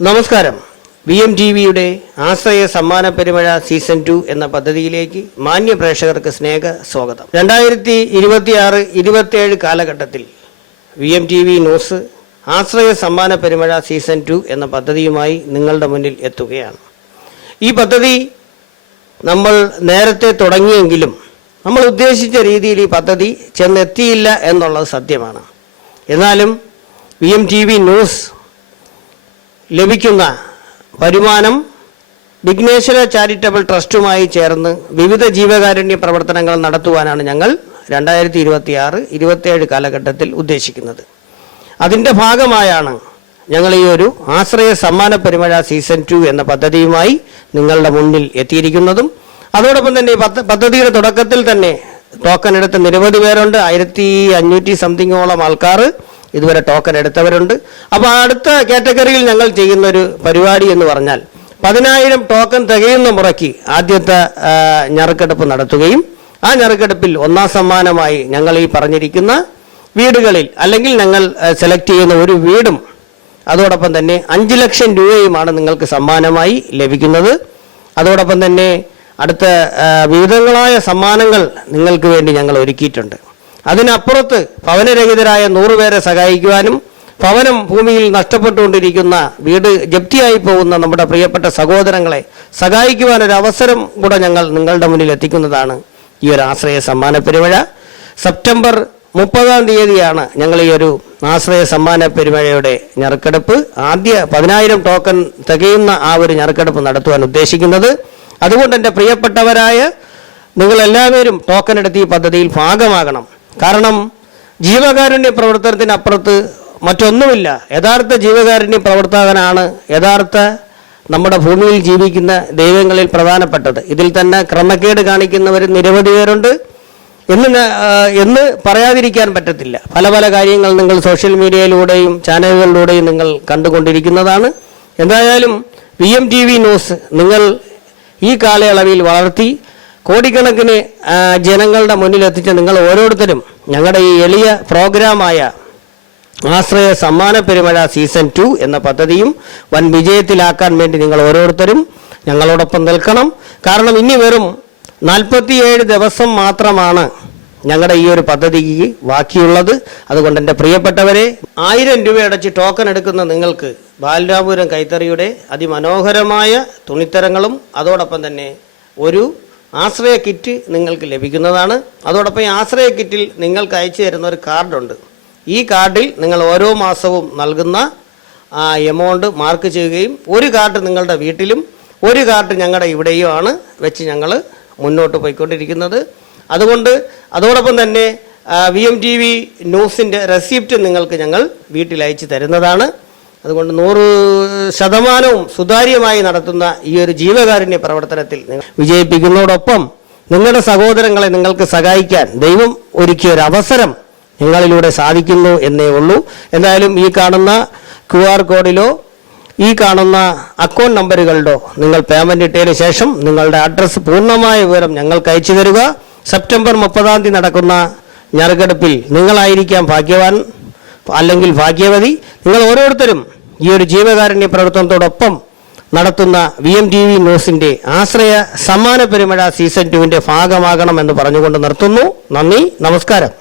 നമസ്കാരം. VMTVയുടെ ആശ്രയ സമ്മാന പെരുമഴ സീസൺ 2 എന്ന പദ്ധതിയിലേക്ക് മാന്യ പ്രേക്ഷകർക്ക് സ്നേഹ സ്വാഗതം. 2026-27 കാലഘട്ടത്തിൽ VMTV ന്യൂസ് ആശ്രയ സമ്മാന പെരുമഴ സീസൺ 2 എന്ന പദ്ധതിയുമായി നിങ്ങളുടെ മുന്നിൽ എത്തുകയാണ്. ഈ പദ്ധതി നമ്മൾ നേരത്തെ തുടങ്ങിയെങ്കിലും നമ്മൾ ഉദ്ദേശിച്ച രീതിയിൽ ഈ പദ്ധതി ചെന്നെത്തിയില്ല എന്നുള്ളത് സത്യമാണ്. എന്നാലും VMTV ന്യൂസ് ലഭിക്കുന്ന വരുമാനം വിഘ്നേശ്വര ചാരിറ്റബിൾ ട്രസ്റ്റുമായി ചേർന്ന് വിവിധ ജീവകാരുണ്യ പ്രവർത്തനങ്ങൾ നടത്തുവാനാണ് ഞങ്ങൾ 2026-27 കാലഘട്ടത്തിൽ ഉദ്ദേശിക്കുന്നത്. അതിൻ്റെ ഭാഗമായാണ് ഞങ്ങൾ ഈ ഒരു ആശ്രയ സമ്മാന പെരുമഴ സീസൺ 2 എന്ന പദ്ധതിയുമായി നിങ്ങളുടെ മുന്നിൽ എത്തിയിരിക്കുന്നതും. അതോടൊപ്പം തന്നെ പദ്ധതിയുടെ തുടക്കത്തിൽ തന്നെ ടോക്കൺ എടുത്ത നിരവധി പേരുണ്ട്. 1500 സംതിങ്ങോളം ആൾക്കാർ ഇതുവരെ ടോക്കൺ എടുത്തവരുണ്ട്. അപ്പോൾ അടുത്ത കാറ്റഗറിയിൽ ഞങ്ങൾ ചെയ്യുന്നൊരു പരിപാടി എന്ന് പറഞ്ഞാൽ 10,000 ടോക്കൺ തികയുന്ന മുറയ്ക്ക് ആദ്യത്തെ ഞറുക്കെടുപ്പ് നടത്തുകയും ആ ഞറുക്കെടുപ്പിൽ ഒന്നാം സമ്മാനമായി ഞങ്ങൾ ഈ പറഞ്ഞിരിക്കുന്ന വീടുകളിൽ അല്ലെങ്കിൽ ഞങ്ങൾ സെലക്ട് ചെയ്യുന്ന ഒരു വീടും അതോടൊപ്പം തന്നെ 5 ലക്ഷം രൂപയുമാണ് നിങ്ങൾക്ക് സമ്മാനമായി ലഭിക്കുന്നത്. അതോടൊപ്പം തന്നെ അടുത്ത വിവിധങ്ങളായ സമ്മാനങ്ങൾ നിങ്ങൾക്ക് വേണ്ടി ഞങ്ങൾ ഒരുക്കിയിട്ടുണ്ട്. അതിനപ്പുറത്ത് ഭവനരഹിതരായ 100 പേരെ സഹായിക്കുവാനും ഭവനം ഭൂമിയിൽ നഷ്ടപ്പെട്ടുകൊണ്ടിരിക്കുന്ന വീട് ജപ്തിയായി പോകുന്ന നമ്മുടെ പ്രിയപ്പെട്ട സഹോദരങ്ങളെ സഹായിക്കുവാനൊരു അവസരം കൂടെ ഞങ്ങൾ നിങ്ങളുടെ മുന്നിൽ എത്തിക്കുന്നതാണ് ഈ ഒരു ആശ്രയ സമ്മാന പെരുമഴ. സെപ്റ്റംബർ 30-ാം തീയതിയാണ് ഞങ്ങൾ ഈ ഒരു ആശ്രയ സമ്മാന പെരുമഴയുടെ ഞറുക്കെടുപ്പ്. ആദ്യ 10,000 ടോക്കൺ തികയുന്ന ആ ഒരു ഞറുക്കെടുപ്പ് നടത്തുവാൻ ഉദ്ദേശിക്കുന്നത്. അതുകൊണ്ട് എൻ്റെ പ്രിയപ്പെട്ടവരായ നിങ്ങളെല്ലാവരും ടോക്കൺ എടുത്ത് ഈ പദ്ധതിയിൽ ഭാഗമാകണം. കാരണം ജീവകാരുണ്യ പ്രവർത്തനത്തിനപ്പുറത്ത് മറ്റൊന്നുമില്ല. യഥാർത്ഥ ജീവകാരുണ്യ പ്രവർത്തകനാണ് യഥാർത്ഥ നമ്മുടെ ഭൂമിയിൽ ജീവിക്കുന്ന ദൈവങ്ങളിൽ പ്രധാനപ്പെട്ടത്. ഇതിൽ തന്നെ ക്രമക്കേട് കാണിക്കുന്നവർ നിരവധി പേരുണ്ട് എന്ന് പറയാതിരിക്കാൻ പറ്റത്തില്ല. പല പല കാര്യങ്ങൾ നിങ്ങൾ സോഷ്യൽ മീഡിയയിലൂടെയും ചാനലുകളിലൂടെയും നിങ്ങൾ കണ്ടുകൊണ്ടിരിക്കുന്നതാണ്. എന്തായാലും VMTV ന്യൂസ് നിങ്ങൾ ഈ കാലയളവിൽ വളർത്തി കോടിക്കണക്കിന് ജനങ്ങളുടെ മുന്നിലെത്തിച്ച നിങ്ങൾ ഓരോരുത്തരും ഞങ്ങളുടെ ഈ എളിയ പ്രോഗ്രാമായ ആശ്രയ സമ്മാന പെരുമഴ സീസൺ 2 എന്ന പദ്ധതിയും വൻ വിജയത്തിലാക്കാൻ വേണ്ടി നിങ്ങൾ ഓരോരുത്തരും ഞങ്ങളോടൊപ്പം നിൽക്കണം. കാരണം ഇനി വെറും 47 ദിവസം മാത്രമാണ് ഞങ്ങളുടെ ഈ ഒരു പദ്ധതിക്ക് ബാക്കിയുള്ളത്. അതുകൊണ്ട് എൻ്റെ പ്രിയപ്പെട്ടവരെ, 1000 രൂപ അടച്ച് ടോക്കൺ എടുക്കുന്ന നിങ്ങൾക്ക് ബാലരാമപുരം കൈത്തറിയുടെ അതിമനോഹരമായ തുണിത്തരങ്ങളും അതോടൊപ്പം തന്നെ ഒരു ആശ്രയ കിറ്റ് നിങ്ങൾക്ക് ലഭിക്കുന്നതാണ്. അതോടൊപ്പം ഈ ആശ്രയ കിറ്റിൽ നിങ്ങൾക്ക് അയച്ചു തരുന്ന ഒരു കാർഡുണ്ട്. ഈ കാർഡിൽ നിങ്ങൾ ഓരോ മാസവും നൽകുന്ന എമൗണ്ട് മാർക്ക് ചെയ്യുകയും ഒരു കാർഡ് നിങ്ങളുടെ വീട്ടിലും ഒരു കാർഡ് ഞങ്ങളുടെ ഇവിടെയുമാണ് വെച്ച് ഞങ്ങൾ മുന്നോട്ട് പോയിക്കൊണ്ടിരിക്കുന്നത്. അതുകൊണ്ട് അതോടൊപ്പം തന്നെ VMTV ന്യൂസിൻ്റെ റെസിപ്റ്റ് നിങ്ങൾക്ക് ഞങ്ങൾ വീട്ടിൽ അയച്ചു തരുന്നതാണ്. അതുകൊണ്ട് 100% സുതാര്യമായി നടത്തുന്ന ഈ ഒരു ജീവകാരുണ്യ പ്രവർത്തനത്തിൽ വിജയിപ്പിക്കുന്നതോടൊപ്പം നിങ്ങളുടെ സഹോദരങ്ങളെ നിങ്ങൾക്ക് സഹായിക്കാൻ ദൈവം ഒരുക്കിയ ഒരു അവസരം നിങ്ങളിലൂടെ സാധിക്കുന്നു എന്നേ ഉള്ളൂ. എന്തായാലും ഈ കാണുന്ന QR കോഡിലോ ഈ കാണുന്ന അക്കൗണ്ട് നമ്പറുകളിലോ നിങ്ങൾ പേയ്മെൻറ്റ് ഇട്ടതിന് ശേഷം നിങ്ങളുടെ അഡ്രസ്സ് പൂർണ്ണമായ വിവരം ഞങ്ങൾക്ക് അയച്ചു തരിക. സെപ്റ്റംബർ 30-ാം തീയതി നടക്കുന്ന ഞറുക്കെടുപ്പിൽ നിങ്ങളായിരിക്കാം ഭാഗ്യവാൻ അല്ലെങ്കിൽ ഭാഗ്യവതി. നിങ്ങൾ ഓരോരുത്തരും ഈ ഒരു ജീവകാരുണ്യ പ്രവർത്തനത്തോടൊപ്പം നടത്തുന്ന VMTV ന്യൂസിൻ്റെ ആശ്രയ സമ്മാന പെരുമഴ സീസൺ 2 ഭാഗമാകണമെന്ന് പറഞ്ഞുകൊണ്ട് നിർത്തുന്നു. നന്ദി, നമസ്കാരം.